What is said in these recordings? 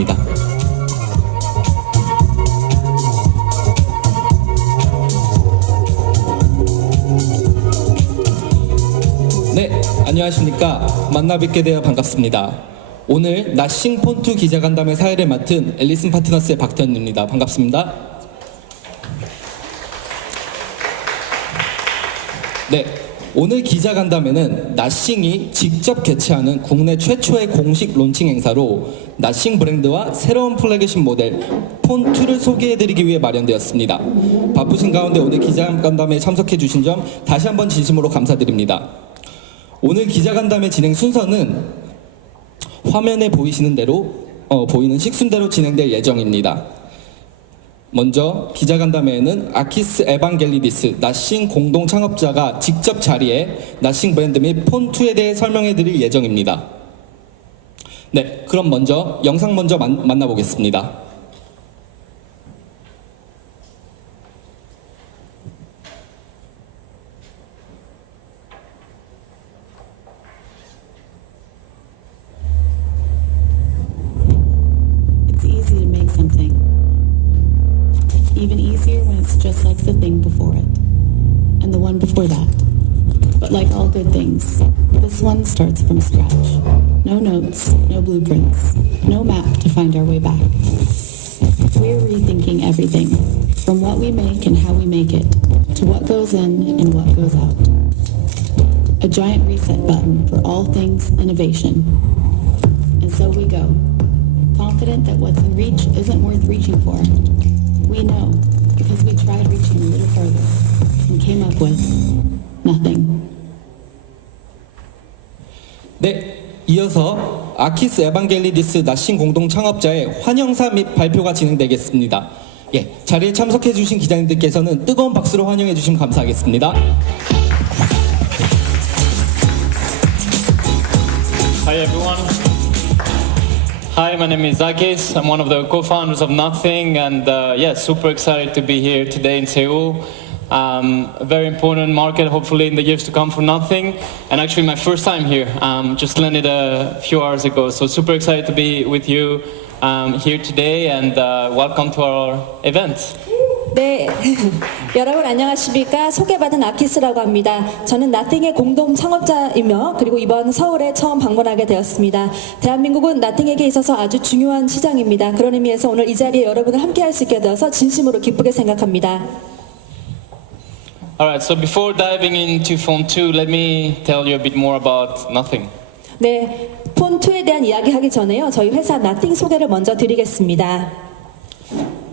부탁드립니다. 네, 안녕하십니까. 만나 뵙게 되어 반갑습니다. 오늘 나싱 폰2 기자간담회 사회를 맡은 앨리슨 파트너스의 박태현입니다. 반갑습니다. 네, 오늘 기자간담회는 나싱이 직접 개최하는 국내 최초의 공식 론칭 행사로 나싱 브랜드와 새로운 플래그십 모델 폰2를 소개해드리기 위해 마련되었습니다. 바쁘신 가운데 오늘 기자간담회에 참석해주신 점 다시 한번 진심으로 감사드립니다. 오늘 기자간담회 진행 순서는 화면에 보이시는 대로 보이는 식순대로 진행될 예정입니다. 먼저 기자간담회에는 아키스 에반겔리디스 나싱 공동 창업자가 직접 자리에 나싱 브랜드 및 폰2에 대해 설명해 드릴 예정입니다. 네, 그럼 먼저 영상 먼저 만나보겠습니다. Even easier when it's just like the thing before it, and the one before that. But like all good things, this one starts from scratch. No notes, no blueprints, no map to find our way back. We're rethinking everything, from what we make and how we make it, to what goes in and what goes out. A giant reset button for all things innovation. And so we go, confident that what's in reach isn't worth reaching for. We know, because we tried reaching a little further and came up with nothing. 네, 이어서 아키스 에반겔리디스 나싱 공동 창업자의 환영사 및 발표가 진행되겠습니다. 예, 자리에 참석해 주신 기자님들께서는 뜨거운 박수로 환영해 주시면 감사하겠습니다. Hi everyone. Hi, my name is Akis. I'm one of the co-founders of Nothing, and super excited to be here today in Seoul. A very important market, hopefully in the years to come for Nothing, and actually my first time here. Just landed a few hours ago, so super excited to be with you here today, and welcome to our event. 네, 여러분 안녕하십니까. 소개받은 아키스라고 합니다. 저는 나띵의 공동 창업자이며 그리고 이번 서울에 처음 방문하게 되었습니다. 대한민국은 나띵에게 있어서 아주 중요한 시장입니다. 그런 의미에서 오늘 이 자리에 여러분을 함께 할 수 있게 되어서 진심으로 기쁘게 생각합니다. Alright, so before diving into Phone 2, let me tell you a bit more about Nothing. 네, 폰2에 대한 이야기 하기 전에요. 저희 회사 나띵 소개를 먼저 드리겠습니다.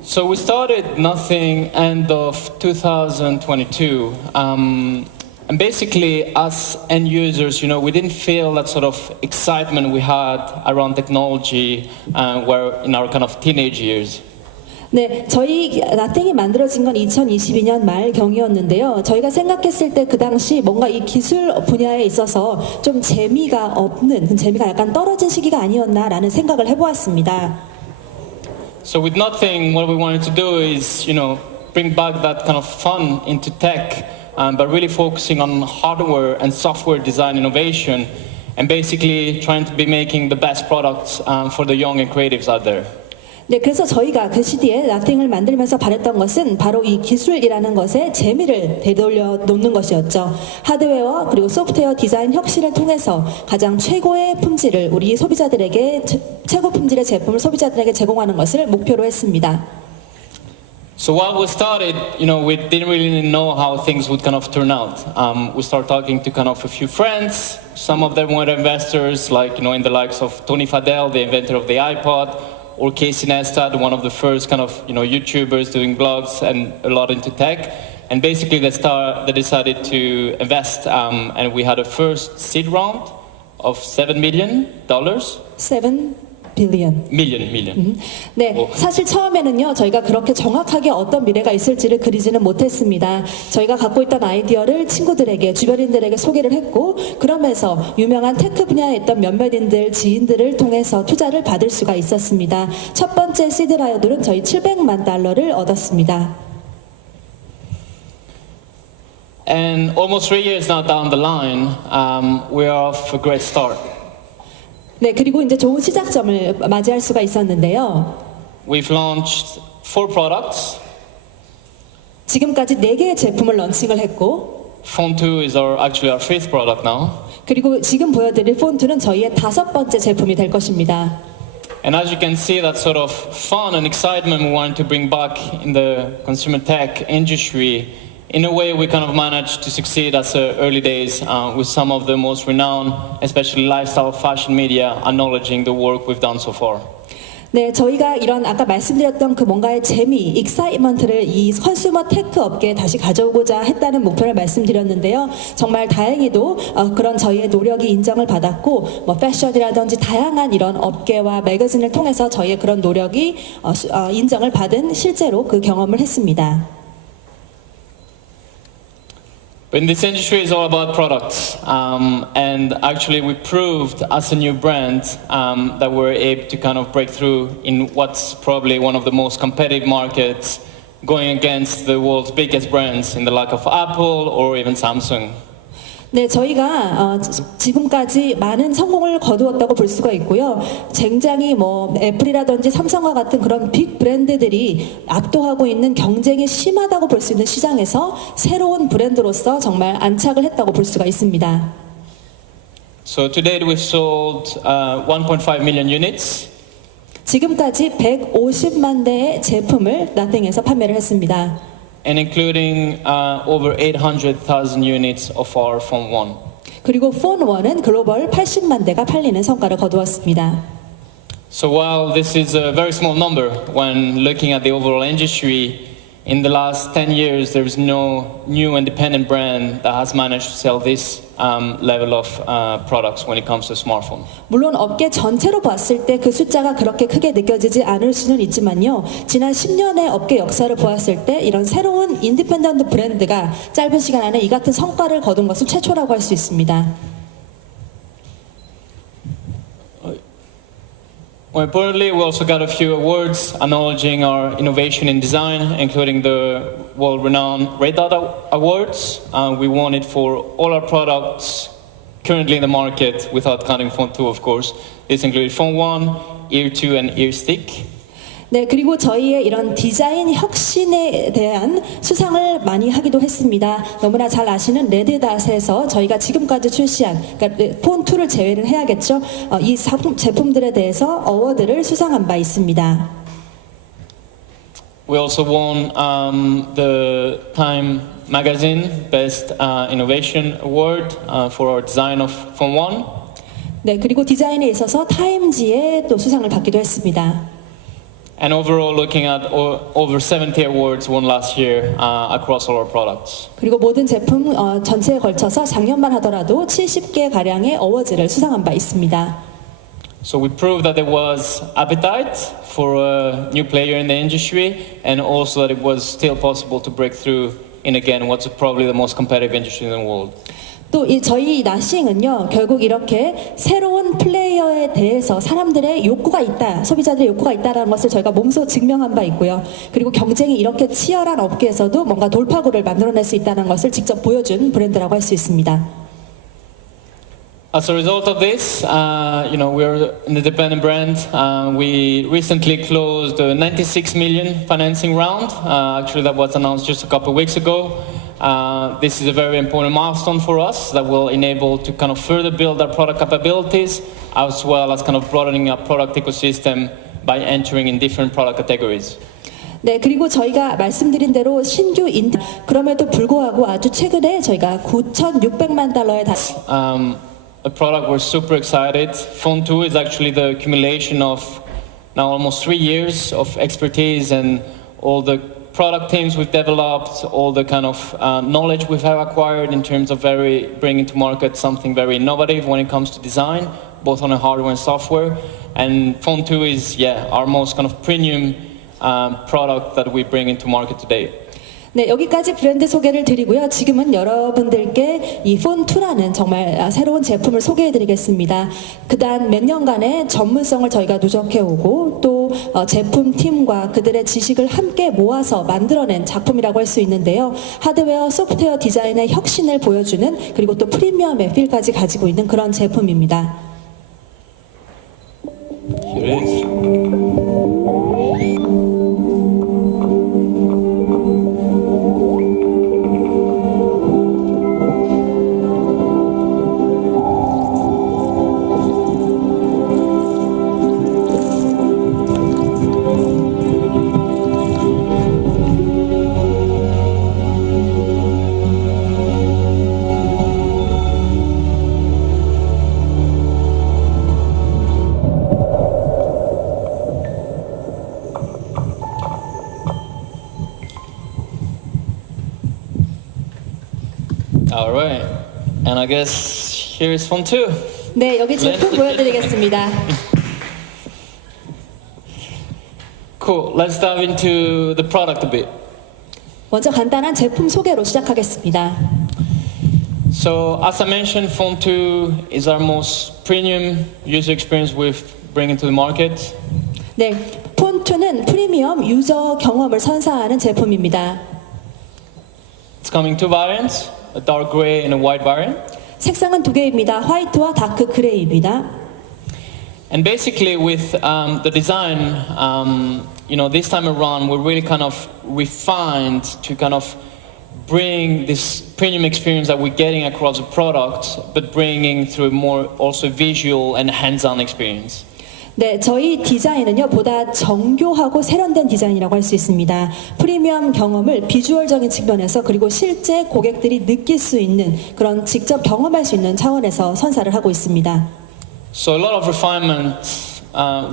So we started Nothing end of 2022, and basically us end users, we didn't feel that sort of excitement we had around technology where in our kind of teenage years. 네, 저희 나띵이 만들어진 건 2022년 말경이었는데요. 저희가 생각했을 때 그 당시 뭔가 이 기술 분야에 있어서 좀 재미가 없는, 재미가 약간 떨어진 시기가 아니었나라는 생각을 해보았습니다. So with Nothing, what we wanted to do is, bring back that kind of fun into tech, but really focusing on hardware and software design innovation, and basically trying to be making the best products for the young and creatives out there. 네, 그래서 저희가 그 시기에 나띵을 만들면서 바랬던 것은 바로 이 기술이라는 것에 재미를 되돌려 놓는 것이었죠. 하드웨어 그리고 소프트웨어 디자인 혁신을 통해서 가장 최고의 품질을 우리 소비자들에게 최고 품질의 제품을 소비자들에게 제공하는 것을 목표로 했습니다. So while we started, we didn't really know how things would kind of turn out. We started talking to kind of a few friends. Some of them were investors, like in the likes of Tony Fadell, the inventor of the iPod. Or Casey Neistat, one of the first kind of YouTubers doing blogs and a lot into tech, and basically they decided to invest, and we had a first seed round of $7 million. 7 billion. million. 네, 사실 처음에는요 저희가 그렇게 정확하게 어떤 미래가 있을지를 그리지는 못했습니다. 저희가 갖고 있던 아이디어를 친구들에게 주변인들에게 소개를 했고 그러면서 유명한 테크 분야에 있던 몇몇인들 지인들을 통해서 투자를 받을 수가 있었습니다. 첫 번째 시드 라운드는 저희 $700만 얻었습니다. And almost 3 years now down the line, we are off a great start. 네, 그리고 이제 좋은 시작점을 맞이할 수가 있었는데요. We've launched 4 products. 지금까지 4개의 제품을 런칭을 했고, Phone 2 is actually our 5th product now. 그리고 지금 보여드릴 폰2는 저희의 5번째 제품이 될 것입니다. And as you can see, that sort of fun and excitement we wanted to bring back in the consumer tech industry. In a way, we kind of managed to succeed as early days with some of the most renowned, especially lifestyle fashion media, acknowledging the work we've done so far. 네, 저희가 이런 아까 말씀드렸던 그 뭔가의 재미, 익사이먼트를 이 컨슈머 테크 업계에 다시 가져오고자 했다는 목표를 말씀드렸는데요. 정말 다행히도 그런 저희의 노력이 인정을 받았고, 뭐 패션이라든지 다양한 이런 업계와 매거진을 통해서 저희의 그런 노력이 인정을 받은 실제로 그 경험을 했습니다. But in this industry, it's all about products. And actually, we proved as a new brand that we're able to kind of break through in what's probably one of the most competitive markets, going against the world's biggest brands in the like of Apple or even Samsung. 네, 저희가 지금까지 많은 성공을 거두었다고 볼 수가 있고요. 굉장히 뭐 애플이라든지 삼성과 같은 그런 빅 브랜드들이 압도하고 있는 경쟁이 심하다고 볼 수 있는 시장에서 새로운 브랜드로서 정말 안착을 했다고 볼 수가 있습니다. So to date, we've sold 1.5 million units. 지금까지 150만 대의 제품을 나땡에서 판매를 했습니다. And including over 800,000 units of our Phone 1. 그리고 폰1은 글로벌 80만 대가 팔리는 성과를 거두었습니다. So while this is a very small number when looking at the overall industry, in the last 10 years there is no new independent brand that has managed to sell this level of products when it comes to smartphone. 물론 업계 전체로 봤을 때 그 숫자가 그렇게 크게 느껴지지 않을 수는 있지만요. 지난 10년의 업계 역사를 보았을 때 이런 새로운 인디펜던트 브랜드가 짧은 시간 안에 이 같은 성과를 거둔 것은 최초라고 할 수 있습니다. More importantly, we also got a few awards acknowledging our innovation in design, including the world-renowned Red Dot Awards. We won it for all our products currently in the market, without counting Phone 2, of course. This included Phone 1, Ear 2, and Ear Stick. 네, 그리고 저희의 이런 디자인 혁신에 대한 수상을 많이 하기도 했습니다. 너무나 잘 아시는 레드닷에서 저희가 지금까지 출시한, 그러니까 폰2를 제외를 해야겠죠. 이 제품들에 대해서 어워드를 수상한 바 있습니다. We also won the Time Magazine Best Innovation Award for our design of Phone 1. 네, 그리고 디자인에 있어서 타임지의 또 수상을 받기도 했습니다. And overall, looking at over 70 awards won last year across all our products. 그리고 모든 제품 전체에 걸쳐서 작년만 하더라도 70개 가량의 어워즈를 수상한 바 있습니다. So we proved that there was appetite for a new player in the industry, and also that it was still possible to break through in again what's probably the most competitive industry in the world. 또 저희 나싱은요, 결국 이렇게 새로운 플레이어에 대해서 사람들의 욕구가 있다, 소비자들의 욕구가 있다라는 것을 저희가 몸소 증명한 바 있고요. 그리고 경쟁이 이렇게 치열한 업계에서도 뭔가 돌파구를 만들어낼 수 있다는 것을 직접 보여준 브랜드라고 할 수 있습니다. As a result of this, we're an independent brand. We recently closed a 96 million financing round. Actually, that was announced just a couple of weeks ago. This is a very important milestone for us that will enable to kind of further build our product capabilities, as well as kind of broadening our product ecosystem by entering in different product categories. 네, 그리고 저희가 말씀드린 대로 신규 그럼에도 불구하고 아주 최근에 저희가 9,600만 달러에 A product we're super excited. Phone 2 is actually the accumulation of now almost 3 years of expertise and all the product teams we've developed, all the kind of knowledge we've acquired in terms of bringing to market something very innovative when it comes to design, both on the hardware and software. And Phone 2 is, our most kind of premium product that we bring into market today. 네, 여기까지 브랜드 소개를 드리고요. 지금은 여러분들께 이 폰2라는 정말 새로운 제품을 소개해드리겠습니다. 그간 몇 년간의 전문성을 저희가 누적해오고 또 제품팀과 그들의 지식을 함께 모아서 만들어낸 작품이라고 할 수 있는데요. 하드웨어, 소프트웨어 디자인의 혁신을 보여주는, 그리고 또 프리미엄의 필까지 가지고 있는 그런 제품입니다. All right. And I guess here is phone 2. 네, 여기 제품 보여드리겠습니다. Cool. Let's dive into the product a bit. 먼저 간단한 제품 소개로 시작하겠습니다. So, as I mentioned, phone 2 is our most premium user experience we've bringing to the market. 네, 폰2는 프리미엄 유저 경험을 선사하는 제품입니다. It's coming two variants, a dark gray and a white variant. 색상은 두 개입니다. 화이트와 다크 그레이입니다. And basically, with the design, this time around, we're really kind of refined to kind of bring this premium experience that we're getting across the product, but bringing through a more also visual and hands-on experience. 네, 저희 디자인은요, 보다 정교하고 세련된 디자인이라고 할 수 있습니다. 프리미엄 경험을 비주얼적인 측면에서 그리고 실제 고객들이 느낄 수 있는 그런 직접 경험할 수 있는 차원에서 선사를 하고 있습니다. So a lot of refinement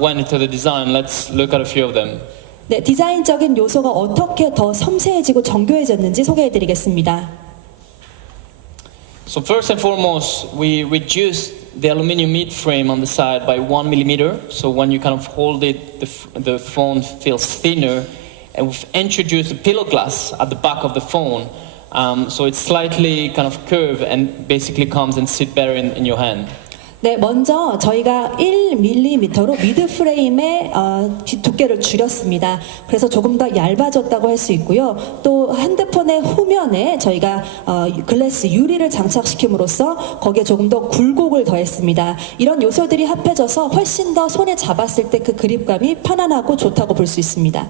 went into the design. Let's look at a few of them. 네, 디자인적인 요소가 어떻게 더 섬세해지고 정교해졌는지 소개해드리겠습니다. So first and foremost, we reduced the aluminum mid frame on the side by 1 millimeter. So when you kind of hold it, the phone feels thinner. And we've introduced a pillow glass at the back of the phone. So it's slightly kind of curved and basically comes and sit better in your hand. 네, 먼저 저희가 1mm로 미드 프레임의 두께를 줄였습니다. 그래서 조금 더 얇아졌다고 할 수 있고요. 또 핸드폰의 후면에 저희가 글래스 유리를 장착시킴으로써 거기에 조금 더 굴곡을 더했습니다. 이런 요소들이 합해져서 훨씬 더 손에 잡았을 때 그 그립감이 편안하고 좋다고 볼 수 있습니다.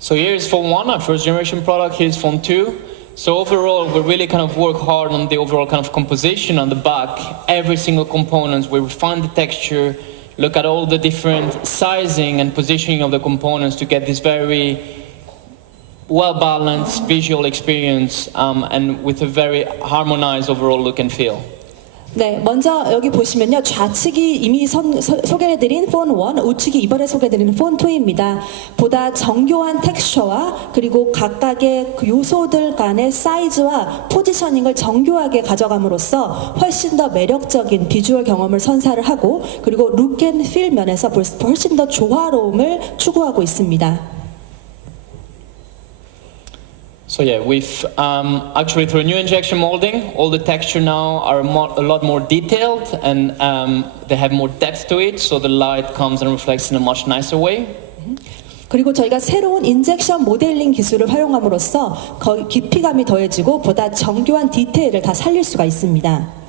So here's phone 1, our first generation product. Here's phone 2. So overall, we really kind of work hard on the overall kind of composition on the back. Every single component, we refine the texture, look at all the different sizing and positioning of the components to get this very well-balanced visual experience and with a very harmonized overall look and feel. 네, 먼저 여기 보시면요, 좌측이 이미 소개해드린 폰 1, 우측이 이번에 소개해드리는 폰 2입니다. 보다 정교한 텍스처와 그리고 각각의 그 요소들 간의 사이즈와 포지셔닝을 정교하게 가져감으로써 훨씬 더 매력적인 비주얼 경험을 선사를 하고 그리고 룩 앤 필 면에서 훨씬 더 조화로움을 추구하고 있습니다. So yeah, we've actually through new injection molding, all the texture now are a lot more detailed and they have more depth to it, so the light comes and reflects in a much nicer way. 그리고 저희가 새로운 인젝션 모델링 기술을 활용함으로써 깊이감이 더해지고 보다 정교한 디테일을 다 살릴 수가 있습니다.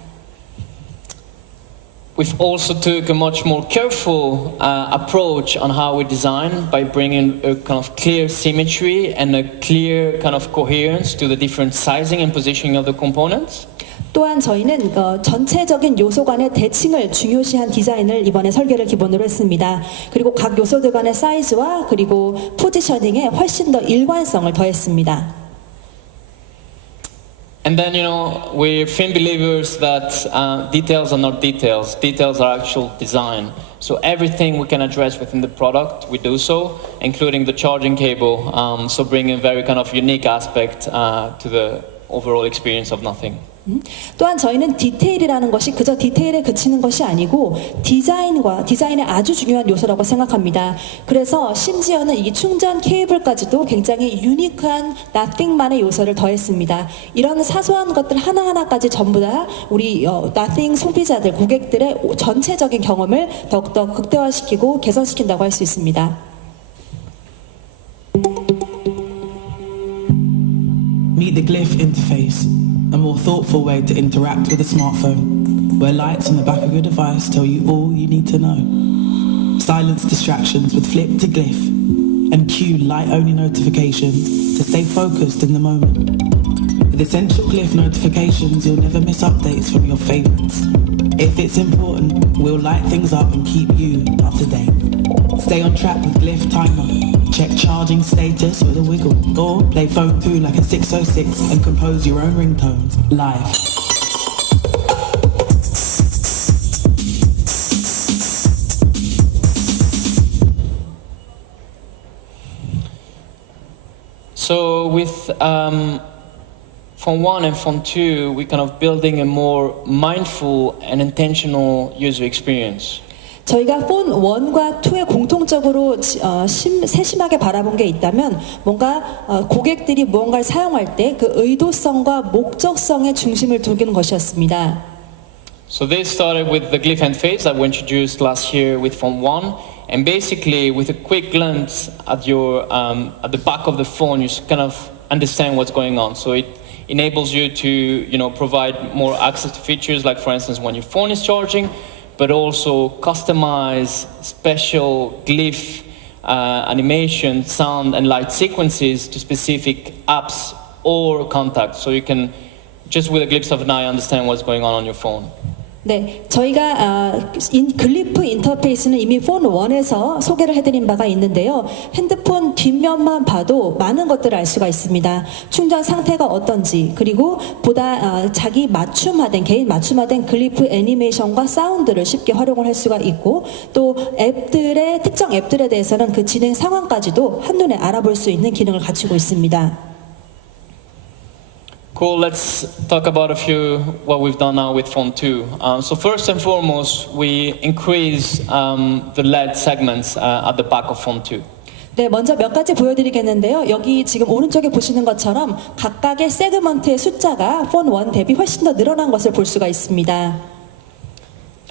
We've also took a much more careful approach on how we design by bringing a kind of clear symmetry and a clear kind of coherence to the different sizing and positioning of the components. 또한 저희는 전체적인 요소 간의 대칭을 중요시한 디자인을 이번에 설계를 기본으로 했습니다. 그리고 각 요소들 간의 사이즈와 그리고 포지셔닝에 훨씬 더 일관성을 더했습니다. And then, we're firm believers that details are not details. Details are actual design. So everything we can address within the product, we do so, including the charging cable. So bringing a very kind of unique aspect to the overall experience of Nothing. 또한 저희는 디테일이라는 것이 그저 디테일에 그치는 것이 아니고 디자인의 아주 중요한 요소라고 생각합니다. 그래서 심지어는 이 충전 케이블까지도 굉장히 유니크한 Nothing만의 요소를 더했습니다. 이런 사소한 것들 하나하나까지 전부 다 우리 Nothing 소비자들, 고객들의 전체적인 경험을 더욱더 극대화시키고 개선시킨다고 할 수 있습니다. Meet the Glyph interface, a more thoughtful way to interact with a smartphone, where lights on the back of your device tell you all you need to know. Silence distractions with Flip to Glyph, and cue light-only notifications to stay focused in the moment. With essential Glyph notifications, you'll never miss updates from your favorites. If it's important, we'll light things up and keep you up to date. Stay on track with Glyph Timer. Check charging status with a wiggle, or play phone 2 like a 606 and compose your own ringtones live. So with Phone 1 and Phone 2, we're kind of building a more mindful and intentional user experience. 저희가 폰 1과 2의 공통적으로 세심하게 바라본 게 있다면 뭔가 고객들이 무언가를 사용할 때 그 의도성과 목적성에 중심을 두는 것이었습니다. So this started with the glyph and face that we introduced last year with Phone 1, and basically with a quick glance at your at the back of the phone, you kind of understand what's going on. So it enables you to provide more access to features, like for instance when your phone is charging, but also customize special glyph animation, sound, and light sequences to specific apps or contacts. So you can, just with a glimpse of an eye, understand what's going on your phone. 네, 저희가 글리프 인터페이스는 이미 폰 1에서 소개를 해드린 바가 있는데요. 핸드폰 뒷면만 봐도 많은 것들을 알 수가 있습니다. 충전 상태가 어떤지, 그리고 보다 자기 맞춤화된, 개인 맞춤화된 글리프 애니메이션과 사운드를 쉽게 활용을 할 수가 있고, 또 앱들의 특정 앱들에 대해서는 그 진행 상황까지도 한눈에 알아볼 수 있는 기능을 갖추고 있습니다. Cool, let's talk about what we've done now with Phone 2. So first and foremost, we increase the LED segments at the back of Phone 2. 네, 먼저 몇 가지 보여드리겠는데요. 여기 지금 오른쪽에 보시는 것처럼 각각의 세그먼트의 숫자가 폰 1 대비 훨씬 더 늘어난 것을 볼 수가 있습니다.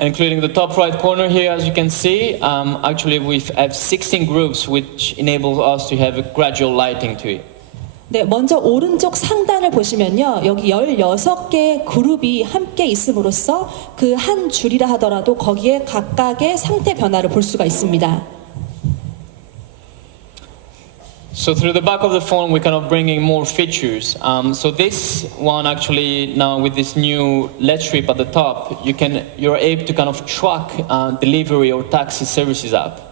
And including the top right corner here, as you can see, actually we have 16 groups, which enables us to have a gradual lighting to it. 네, 먼저 오른쪽 상단을 보시면요. 여기 16개의 그룹이 함께 있음으로써 그 한 줄이라 하더라도 거기에 각각의 상태 변화를 볼 수가 있습니다. So through the back of the phone, we're kind of bringing more features. So this one actually, now with this new LED strip at the top, you're able to kind of track delivery or taxi services app.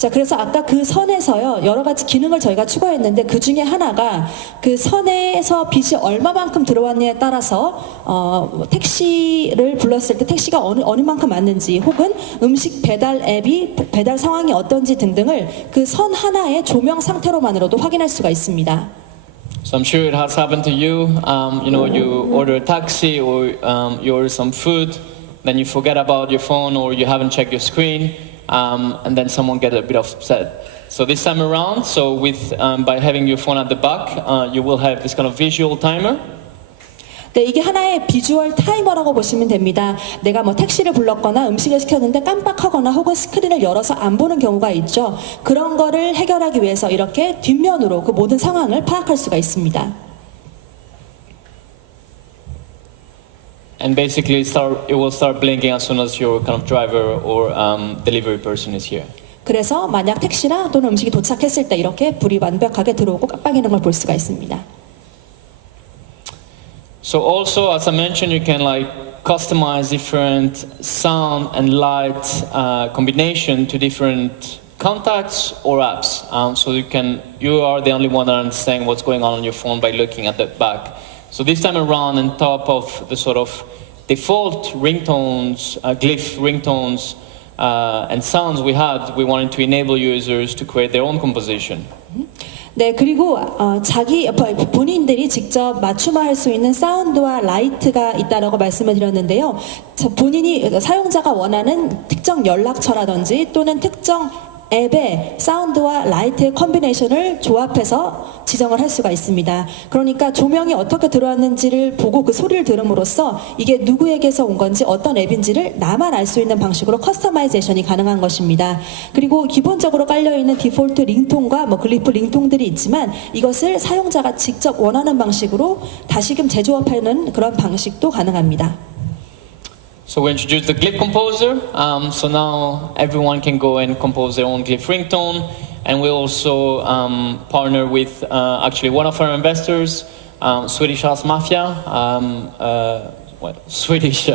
자, 그래서 아까 그 선에서요, 여러 가지 기능을 저희가 추가했는데 그 중에 하나가 그 선에서 빛이 얼마만큼 들어왔냐에 따라서 택시를 불렀을 때 택시가 어느 만큼 왔는지, 혹은 음식 배달 앱이 배달 상황이 어떤지 등등을 그 선 하나의 조명 상태로만으로도 확인할 수가 있습니다. So I'm sure it has happened to you. You order a taxi or you order some food, then you forget about your phone or you haven't checked your screen. And then someone get a bit upset. So this time around, by having your phone at the back, you will have this kind of visual timer. 네, 이게 하나의 비주얼 타이머라고 보시면 됩니다. 내가 뭐 택시를 불렀거나 음식을 시켰는데 깜빡하거나 혹은 스크린을 열어서 안 보는 경우가 있죠. 그런 거를 해결하기 위해서 이렇게 뒷면으로 그 모든 상황을 파악할 수가 있습니다. And basically, it will start blinking as soon as your kind of driver or delivery person is here. 그래서 만약 택시나 또는 음식이 도착했을 때 이렇게 불이 완벽하게 들어오고 깜빡이는 걸 볼 수가 있습니다. So also, as I mentioned, you can customize different sound and light combination to different contacts or apps. So you are the only one that understands what's going on your phone by looking at the back. So this time around, on top of the sort of default ringtones, glyph ringtones, and sounds we wanted to enable users to create their own composition. 네, 그리고 본인들이 직접 맞춤화할 수 있는 사운드와 라이트가 있다라고 말씀을 드렸는데요. 본인이 사용자가 원하는 특정 연락처라든지 또는 특정 앱의 사운드와 라이트의 컨비네이션을 조합해서 지정을 할 수가 있습니다. 그러니까 조명이 어떻게 들어왔는지를 보고 그 소리를 들음으로써 이게 누구에게서 온 건지 어떤 앱인지를 나만 알 수 있는 방식으로 커스터마이제이션이 가능한 것입니다. 그리고 기본적으로 깔려있는 디폴트 링톤과 글리프 링톤들이 있지만 이것을 사용자가 직접 원하는 방식으로 다시금 재조합하는 그런 방식도 가능합니다. So we introduced the glyph composer. So now everyone can go and compose their own glyph ringtone. And we also partner with actually one of our investors, Swedish House Mafia, Swedish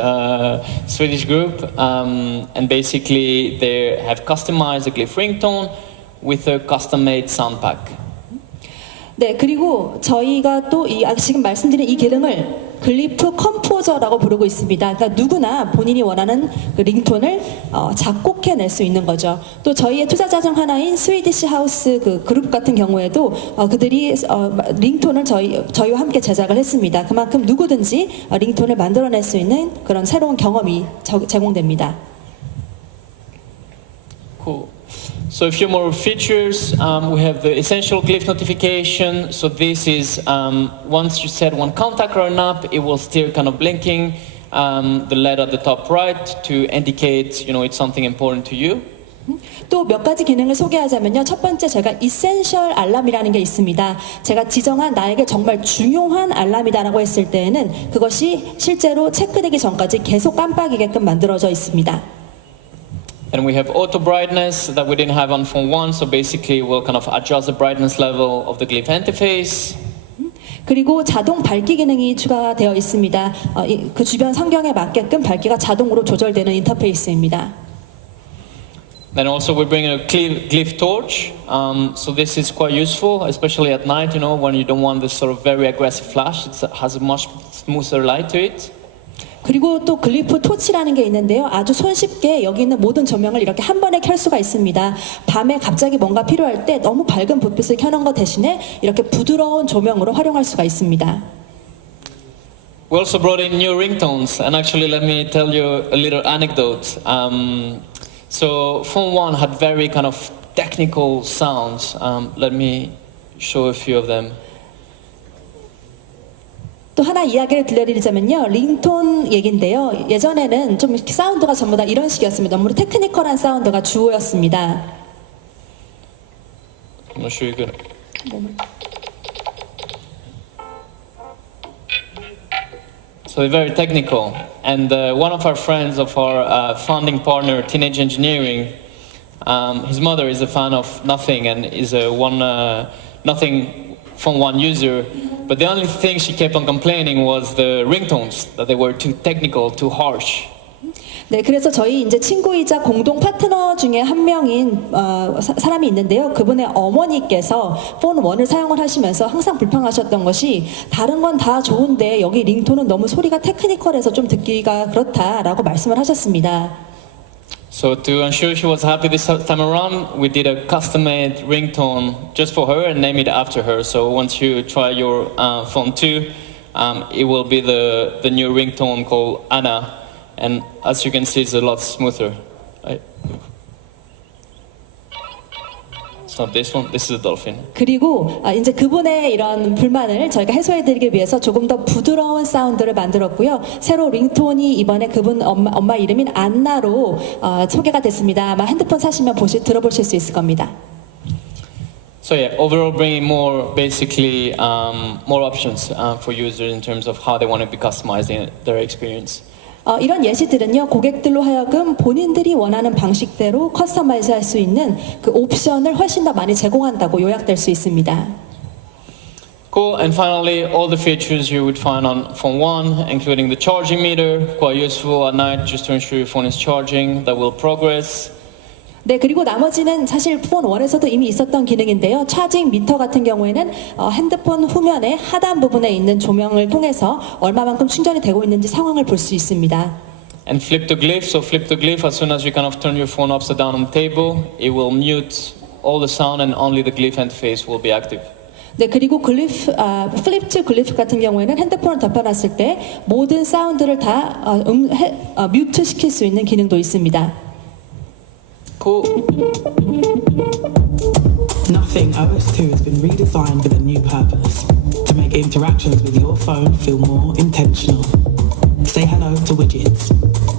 group. And basically they have customized the glyph ringtone with a custom-made sound pack. 네, 그리고 저희가 또 지금 말씀드린 이 기능을 글리프 컴포저라고 부르고 있습니다. 그러니까 누구나 본인이 원하는 그 링톤을 작곡해낼 수 있는 거죠. 또 저희의 투자자 중 하나인 스위디시 하우스 그 그룹 같은 경우에도 그들이 링톤을 저희와 함께 제작을 했습니다. 그만큼 누구든지 링톤을 만들어낼 수 있는 그런 새로운 경험이 제공됩니다. Cool. So a few more features. We have the essential glyph notification. So this is once you set one contact or an app, it will still kind of blinking the LED at the top right to indicate, it's something important to you. 또 몇 가지 기능을 소개하자면요. 첫 번째 제가 이센셜 알람이라는 게 있습니다. 제가 지정한 나에게 정말 중요한 알람이다라고 했을 때에는 그것이 실제로 체크되기 전까지 계속 깜빡이게끔 만들어져 있습니다. And we have auto brightness that we didn't have on phone 1. So basically we'll kind of adjust the brightness level of the glyph interface. 그리고 자동 밝기 기능이 추가되어 있습니다. 그 주변 환경에 맞게끔 밝기가 자동으로 조절되는 인터페이스입니다. Then also we're bringing a glyph torch. So this is quite useful, especially at night, when you don't want this sort of very aggressive flash. It has a much smoother light to it. 그리고 또 글리프 토치라는 게 있는데요. 아주 손쉽게 여기 있는 모든 조명을 이렇게 한 번에 켤 수가 있습니다. 밤에 갑자기 뭔가 필요할 때 너무 밝은 불빛을 켜는 것 대신에 이렇게 부드러운 조명으로 활용할 수가 있습니다. We also brought in new ringtones, and actually let me tell you a little anecdote. So phone 1 had very kind of technical sounds. Let me show a few of them. 또 하나 이야기를 들려드리자면요. 링톤 얘긴데요. 예전에는 좀 사운드가 전부 다 이런 식이었습니다. 너무 테크니컬한 사운드가 주어였습니다. I'm not sure you could. So they're very technical. And one of our friends of our founding partner, Teenage Engineering, his mother is a fan of Nothing and is a Nothing phone 1 user. But the only thing she kept on complaining was the ringtones, that they were too technical, too harsh. 네, 그래서 저희 이제 친구이자 공동 파트너 중에 한 명인 사람이 있는데요. 그분의 어머니께서 폰 1을 사용을 하시면서 항상 불평하셨던 것이 다른 건 다 좋은데 여기 링톤은 너무 소리가 테크니컬해서 좀 듣기가 그렇다라고 말씀을 하셨습니다. So to ensure she was happy this time around, we did a custom-made ringtone just for her and name it after her. So once you try your phone 2, it will be the new ringtone called Anna. And as you can see, it's a lot smoother. It's not this one, this is a dolphin. 그리고 이제 그분의 이런 불만을 저희가 해소해드리기 위해서 조금 더 부드러운 사운드를 만들었고요. 새로 링톤이 이번에 그분 엄마 이름인 안나로 소개가 됐습니다. 아마 핸드폰 사시면 들어보실 수 있을 겁니다. So yeah, overall bringing more, basically, more options for users in terms of how they want to be customizing their experience. 이런 예시들은요, 고객들로 하여금 본인들이 원하는 방식대로 커스터마이즈 할 수 있는 그 옵션을 훨씬 더 많이 제공한다고 요약될 수 있습니다. Cool, and finally, all the features you would find on phone 1, including the charging meter, quite useful at night just to ensure your phone is charging, that will progress. 네, 그리고 나머지는 사실 폰 1에서도 이미 있었던 기능인데요. 차징 미터 같은 경우에는 핸드폰 후면의 하단 부분에 있는 조명을 통해서 얼마만큼 충전이 되고 있는지 상황을 볼 수 있습니다. And flip to glyph. So flip to glyph, as soon as you kind of turn your phone upside down on the table, it will mute all the sound and only the glyph interface will be active. 네, 그리고 플립 투 글리프 같은 경우에는 핸드폰을 덮어놨을 때 모든 사운드를 다 뮤트 시킬 수 있는 기능도 있습니다. Cool. Nothing OS2 has been redesigned with a new purpose to make interactions with your phone feel more intentional. Say hello to widgets,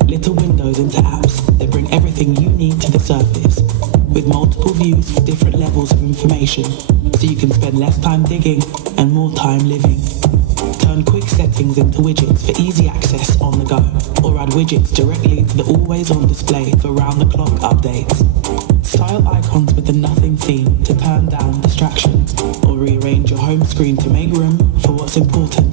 little windows into apps that bring everything you need to the surface, with multiple views for different levels of information, so you can spend less time digging and more time living. Turn quick settings into widgets for easy access on the go, or add widgets directly to the always-on display for round-the-clock updates. Style icons with the Nothing theme to turn down distractions, or rearrange your home screen to make room for what's important.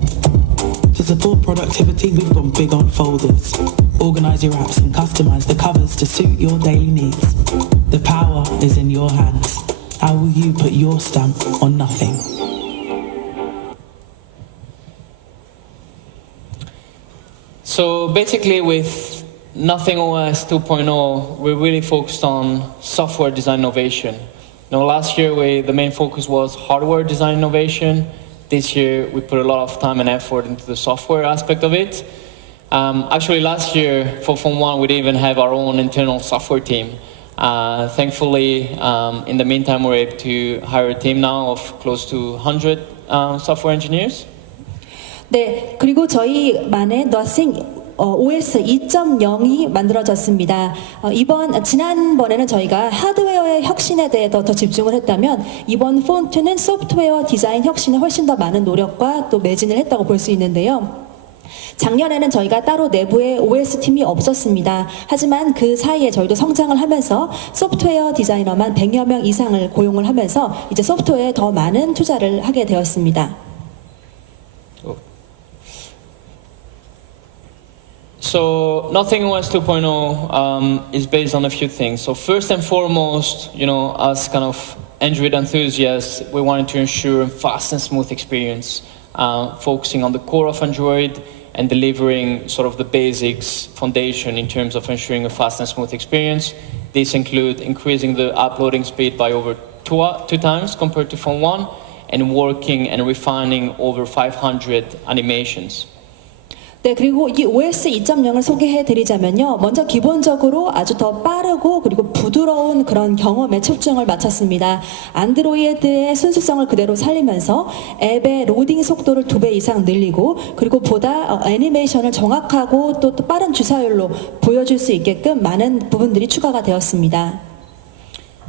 To support productivity, we've gone big on folders. Organize your apps and customize the covers to suit your daily needs. The power is in your hands. How will you put your stamp on Nothing? So basically with Nothing OS 2.0, we're really focused on software design innovation. Last year the main focus was hardware design innovation. This year we put a lot of time and effort into the software aspect of it. Actually last year for Phone 1 we didn't even have our own internal software team. Thankfully in the meantime we're able to hire a team now of close to 100 software engineers. 네, 그리고 저희만의 Nothing OS 2.0이 만들어졌습니다. 지난번에는 저희가 하드웨어의 혁신에 대해 더 집중을 했다면 이번 폰2는 소프트웨어 디자인 혁신에 훨씬 더 많은 노력과 또 매진을 했다고 볼 수 있는데요. 작년에는 저희가 따로 내부에 OS 팀이 없었습니다. 하지만 그 사이에 저희도 성장을 하면서 소프트웨어 디자이너만 100여 명 이상을 고용을 하면서 이제 소프트웨어에 더 많은 투자를 하게 되었습니다. So Nothing OS 2.0 is based on a few things. So first and foremost, as kind of Android enthusiasts, we wanted to ensure a fast and smooth experience, focusing on the core of Android and delivering sort of the basics foundation in terms of ensuring a fast and smooth experience. These include increasing the uploading speed by over two times compared to Phone 1 and working and refining over 500 animations. 네, 그리고 이 OS 2.0을 소개해 드리자면요. 먼저 기본적으로 아주 더 빠르고 그리고 부드러운 그런 경험에 초점을 맞췄습니다. 안드로이드의 순수성을 그대로 살리면서 앱의 로딩 속도를 2배 이상 늘리고 그리고 보다 애니메이션을 정확하고 또 빠른 주사율로 보여줄 수 있게끔 많은 부분들이 추가가 되었습니다.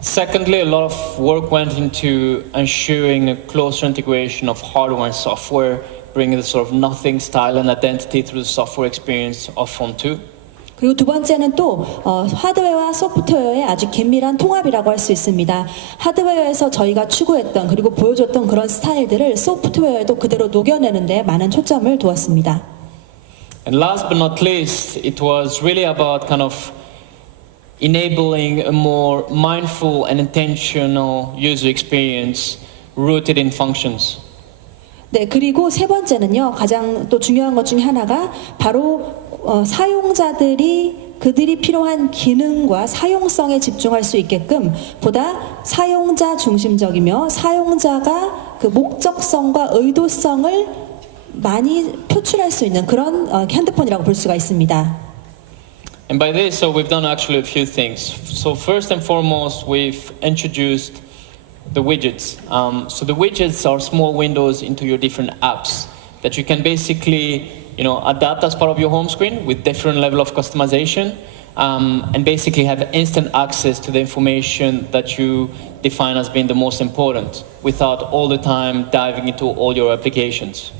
Secondly, a lot of work went into ensuring a closer integration of hardware and software, bringing the sort of Nothing style and identity through the software experience of Phone 2. 그리고 두 번째는 또 하드웨어와 소프트웨어의 아주 긴밀한 통합이라고 할 수 있습니다. 하드웨어에서 저희가 추구했던 그리고 보여줬던 그런 스타일들을 소프트웨어에도 그대로 녹여내는 데 많은 초점을 두었습니다. And last but not least, it was really about kind of enabling a more mindful and intentional user experience rooted in functions. 네, 그리고 세 번째는요, 가장 또 중요한 것 중에 하나가 바로 사용자들이 그들이 필요한 기능과 사용성에 집중할 수 있게끔 보다 사용자 중심적이며 사용자가 그 목적성과 의도성을 많이 표출할 수 있는 그런 핸드폰이라고 볼 수가 있습니다. And by this, so we've done actually a few things. So first and foremost, we've introduced the widgets. So the widgets are small windows into your different apps that you can basically, adapt as part of your home screen with different level of customization, and basically have instant access to the information that you define as being the most important, without all the time diving into all your applications.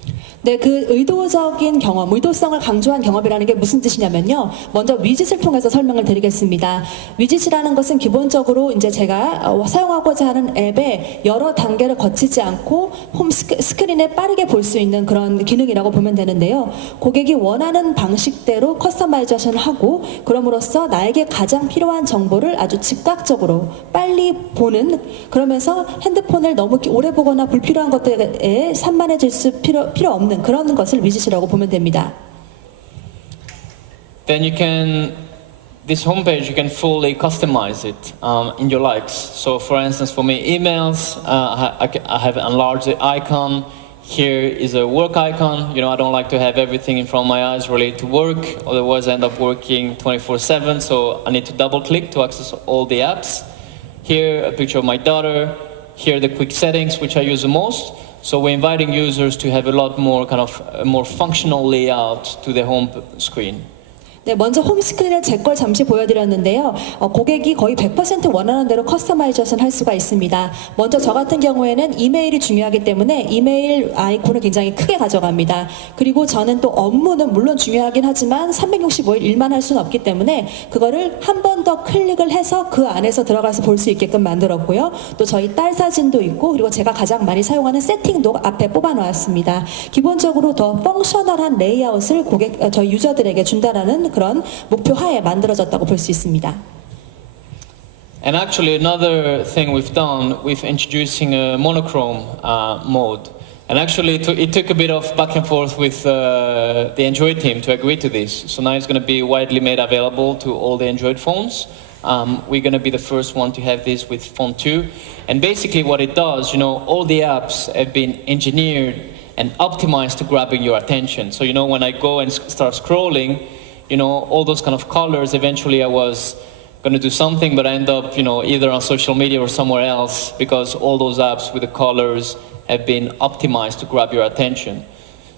네, 그 의도적인 경험, 의도성을 강조한 경험이라는 게 무슨 뜻이냐면요. 먼저 위젯을 통해서 설명을 드리겠습니다. 위젯이라는 것은 기본적으로 이제 제가 사용하고자 하는 앱에 여러 단계를 거치지 않고 홈 스크린에 빠르게 볼 수 있는 그런 기능이라고 보면 되는데요. 고객이 원하는 방식대로 커스터마이제이션을 하고 그럼으로써 나에게 가장 필요한 정보를 아주 즉각적으로 빨리 보는, 그러면서 핸드폰을 너무 오래 보거나 불필요한 것들에 산만해질 필요 없는 그런 것을 위젯이라고 보면 됩니다. Then this homepage, you can fully customize it in your likes. So for instance, for me, emails, I have enlarged the icon. Here is a work icon. I don't like to have everything in front of my eyes related to work, otherwise I end up working 24/7, so I need to double click to access all the apps. Here, a picture of my daughter. Here, the quick settings, which I use the most. So we're inviting users to have a lot more kind of a more functional layout to the home screen. 네, 먼저 홈 스크린을 제 걸 잠시 보여드렸는데요. 고객이 거의 100% 원하는 대로 커스터마이제이션 할 수가 있습니다. 먼저 저 같은 경우에는 이메일이 중요하기 때문에 이메일 아이콘을 굉장히 크게 가져갑니다. 그리고 저는 또 업무는 물론 중요하긴 하지만 365일 일만 할 수는 없기 때문에 그거를 한 번 더 클릭을 해서 그 안에서 들어가서 볼 수 있게끔 만들었고요. 또 저희 딸 사진도 있고 그리고 제가 가장 많이 사용하는 세팅도 앞에 뽑아놓았습니다. 기본적으로 더 펑셔널한 레이아웃을 저희 유저들에게 준다라는 그런 목표 하에 만들어졌다고 볼 수 있습니다. And actually, another thing we've done, we've introducing a monochrome mode. And actually, it took a bit of back and forth with the Android team to agree to this. So now it's going to be widely made available to all the Android phones. We're going to be the first one to have this with Phone 2. And basically what it does, all the apps have been engineered and optimized to grabbing your attention. So, when I go and start scrolling, all those kind of colors, eventually I was going to do something, but I end up, either on social media or somewhere else, because all those apps with the colors have been optimized to grab your attention.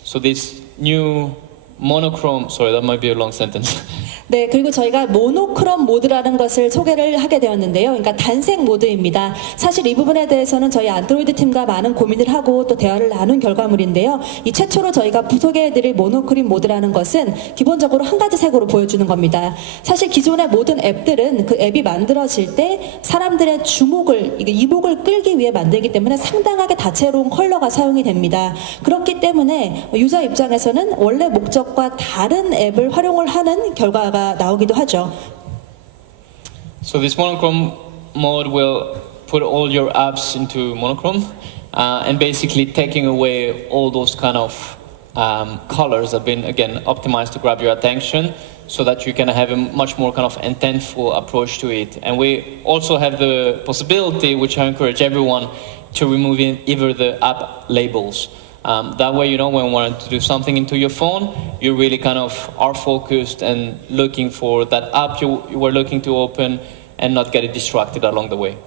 So this new monochrome, sorry, that might be a long sentence. 네, 그리고 저희가 모노크롬 모드라는 것을 소개를 하게 되었는데요. 그러니까 단색 모드입니다. 사실 이 부분에 대해서는 저희 안드로이드 팀과 많은 고민을 하고 또 대화를 나눈 결과물인데요. 이 최초로 저희가 소개해드릴 모노크롬 모드라는 것은 기본적으로 한 가지 색으로 보여주는 겁니다. 사실 기존의 모든 앱들은 그 앱이 만들어질 때 사람들의 주목을, 이목을 끌기 위해 만들기 때문에 상당하게 다채로운 컬러가 사용이 됩니다. 그렇기 때문에 유저 입장에서는 원래 목적과 다른 앱을 활용을 하는 결과가 나오기도 하죠. So this monochrome mode will put all your apps into monochrome and basically taking away all those kind of colors that have been, again, optimized to grab your attention so that you can have a much more kind of intentful approach to it. And we also have the possibility, which I encourage everyone, to remove either the app labels. That way, when you want to do something into your phone, you really kind of are focused and looking for that app you were looking to open and not get distracted along the way.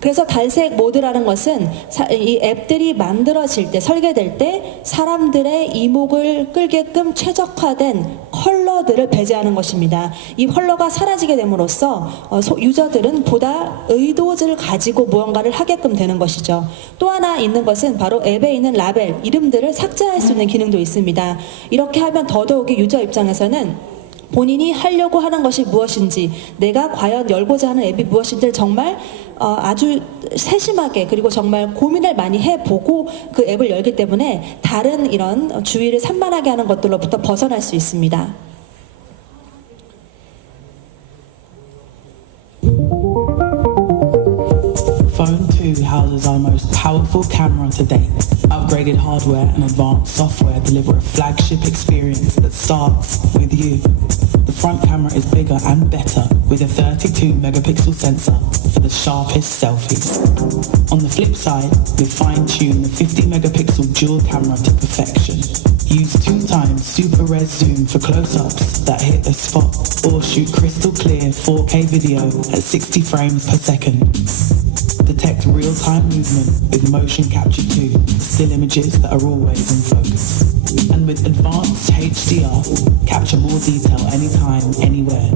그래서 단색 모드라는 것은 이 앱들이 만들어질 때, 설계될 때 사람들의 이목을 끌게끔 최적화된 컬러들을 배제하는 것입니다. 이 컬러가 사라지게 됨으로써 유저들은 보다 의도를 가지고 무언가를 하게끔 되는 것이죠. 또 하나 있는 것은 바로 앱에 있는 라벨, 이름들을 삭제할 수 있는 기능도 있습니다. 이렇게 하면 더더욱이 유저 입장에서는 본인이 하려고 하는 것이 무엇인지, 내가 과연 열고자 하는 앱이 무엇인지를 정말 아주 세심하게, 그리고 정말 고민을 많이 해보고 그 앱을 열기 때문에 다른 이런 주의를 산만하게 하는 것들로부터 벗어날 수 있습니다. Phone 2 houses our most powerful camera to date. Upgraded hardware and advanced software deliver a flagship experience that starts with you. The front camera is bigger and better with a 32 megapixel sensor for the sharpest selfies. On the flip side, we fine-tune the 50 megapixel dual camera to perfection. Use 2 times super res zoom for close-ups that hit the spot, or shoot crystal clear 4K video at 60 frames per second. Detect real-time movement with motion capture too, for still images that are always in focus. And with advanced HDR, capture more detail anytime, anywhere,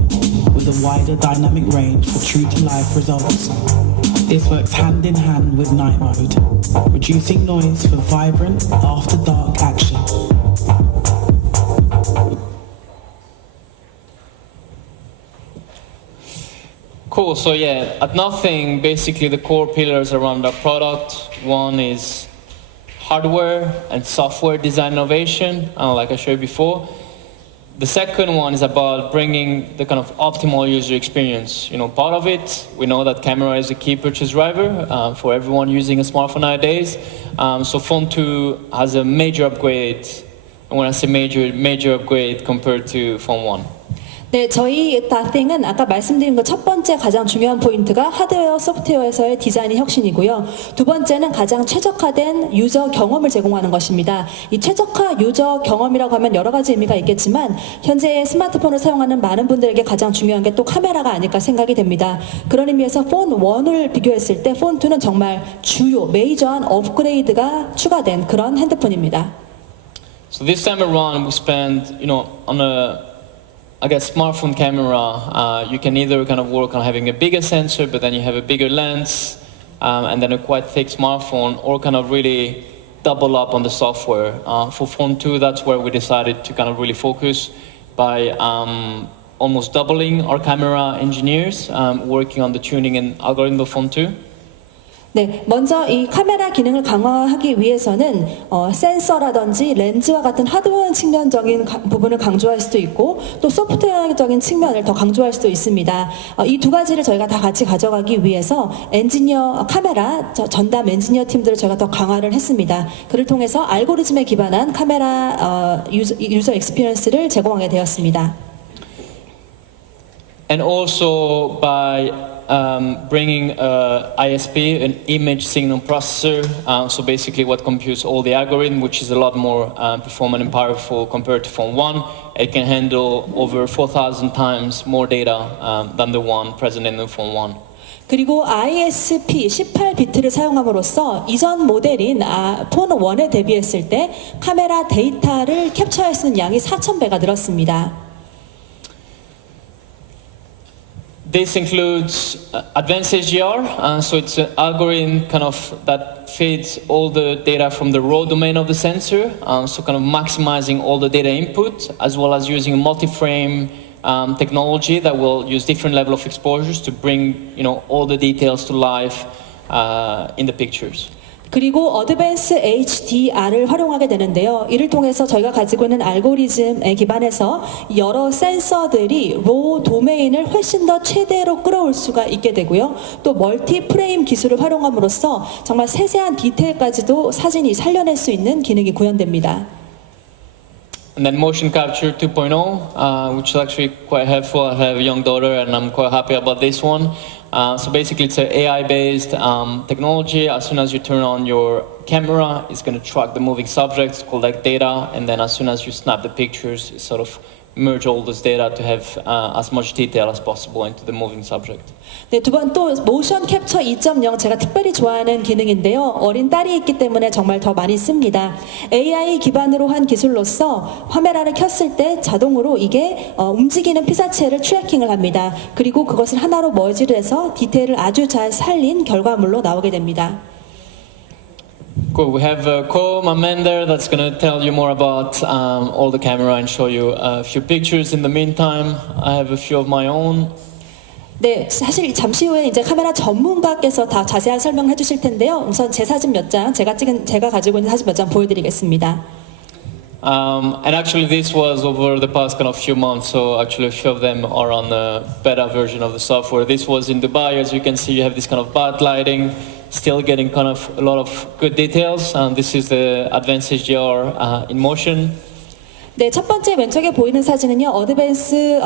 with a wider dynamic range for true-to-life results. This works hand in hand with night mode, reducing noise for vibrant after-dark action. Cool, so yeah, at Nothing, basically the core pillars around our product. One is hardware and software design innovation, like I showed before. The second one is about bringing the kind of optimal user experience. Part of it, we know that camera is a key purchase driver for everyone using a smartphone nowadays. So Phone 2 has a major upgrade, and when I say major upgrade compared to Phone 1. 네, 저희 Nothing은 아까 말씀드린 것 첫 번째 가장 중요한 포인트가 하드웨어, 소프트웨어에서의 디자인의 혁신이고요. 두 번째는 가장 최적화된 유저 경험을 제공하는 것입니다. 이 최적화 유저 경험이라고 하면 여러 가지 의미가 있겠지만 현재 스마트폰을 사용하는 많은 분들에게 가장 중요한 게 또 카메라가 아닐까 생각이 됩니다. 그런 의미에서 폰 1을 비교했을 때 폰 2는 정말 주요, 메이저한 업그레이드가 추가된 그런 핸드폰입니다. So this time around we spent, on a smartphone camera, you can either kind of work on having a bigger sensor, but then you have a bigger lens, and then a quite thick smartphone, or kind of really double up on the software. For Phone 2, that's where we decided to kind of really focus by almost doubling our camera engineers, working on the tuning and algorithm of Phone 2. 네, 먼저 이 카메라 기능을 강화하기 위해서는 센서라든지 렌즈와 같은 하드웨어 측면적인 부분을 강조할 수도 있고 또 소프트웨어적인 측면을 더 강조할 수도 있습니다. 이 두 가지를 저희가 다 같이 가져가기 위해서 카메라 전담 엔지니어 팀들을 저희가 더 강화를 했습니다. 그를 통해서 알고리즘에 기반한 카메라 유저 익스피리언스를 제공하게 되었습니다. And also by bringing ISP, an image signal processor, so basically what computes all the algorithm, which is a lot more performant and powerful compared to phone 1. It can handle over 4,000 times more data than the one present in the phone 1. 그리고 ISP 18비트를 사용함으로써 이전 모델인 폰 1에 대비했을 때 카메라 데이터를 캡처할 수 있는 양이 4,000배가 늘었습니다. This includes advanced HDR, so it's an algorithm kind of that feeds all the data from the raw domain of the sensor, so kind of maximizing all the data input, as well as using multi-frame technology that will use different level of exposures to bring all the details to life in the pictures. 그리고 어드밴스 HDR을 활용하게 되는데요. 이를 통해서 저희가 가지고 있는 알고리즘에 기반해서 여러 센서들이 로 도메인을 훨씬 더 최대로 끌어올 수가 있게 되고요. 또 멀티 프레임 기술을 활용함으로써 정말 세세한 디테일까지도 사진이 살려낼 수 있는 기능이 구현됩니다. And then motion capture 2.0, which is actually quite helpful. I have a young daughter and I'm quite happy about this one. So basically it's an AI-based technology. As soon as you turn on your camera, it's going to track the moving subjects, collect data, and then as soon as you snap the pictures, it sort of merge all this data to have as much detail as possible into the moving subject. 네, 두 번 또 모션 캡처 2.0 제가 특별히 좋아하는 기능인데요. 어린 딸이 있기 때문에 정말 더 많이 씁니다. AI 기반으로 한 기술로서 카메라를 켰을 때 자동으로 이게 움직이는 피사체를 트래킹을 합니다. 그리고 그것을 하나로 머지를 해서 디테일을 아주 잘 살린 결과물로 나오게 됩니다. Cool. We have Ko, my man there, that's going to tell you more about all the camera and show you a few pictures. In the meantime, I have a few of my own. 네, 사실 잠시 후에 이제 카메라 전문가께서 다 자세한 설명을 해주실 텐데요. 우선 제 사진 몇 장, 제가 가지고 있는 사진 몇 장 보여드리겠습니다. And actually, this was over the past kind of few months. So actually, a few of them are on the beta version of the software. This was in Dubai, as you can see. You have this kind of bad lighting, still getting kind of a lot of good details. And this is the advanced HDR in motion. 네, 첫 번째 왼쪽에 보이는 사진은요, 어드밴스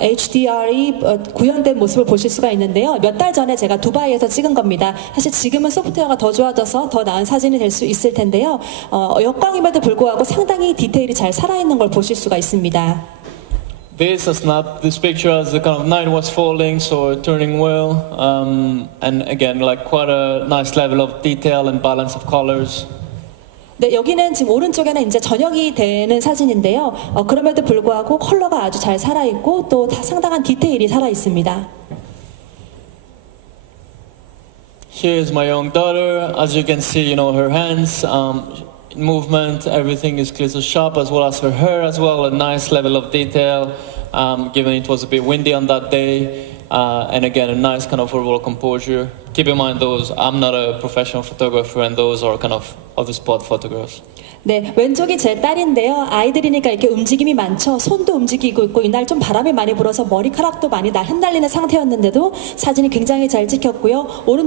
HDR이 구현된 모습을 보실 수가 있는데요. 몇 달 전에 제가 두바이에서 찍은 겁니다. 사실 지금은 소프트웨어가 더 좋아져서 더 나은 사진이 될 수 있을 텐데요. 역광임에도 불구하고 상당히 디테일이 잘 살아있는 걸 보실 수가 있습니다. This snapped this picture as the kind of night was falling, so turning well, and again, like quite a nice level of detail and balance of colors. 네, 여기는 지금 오른쪽에는 이제 저녁이 되는 사진인데요. 그럼에도 불구하고 컬러가 아주 잘 살아있고 또 상당한 디테일이 살아있습니다. Here's my young daughter. As you can see, her hands, movement, everything is clear, so sharp, as well as her hair as well, a nice level of detail, given it was a bit windy on that day. And again, a nice kind of overall composure. Keep in mind those, I'm not a professional photographer and those are kind of the spot photographs. 네, 왼쪽이 제 딸인데요. 아이들이니까 이렇게 움직임이 많죠. 손도 움직이고 있고 이날 좀 바람이 많이 불어서 머리카락도 많이 흩날리는 상태였는데도 사진이 굉장히 잘 찍혔고요. 오른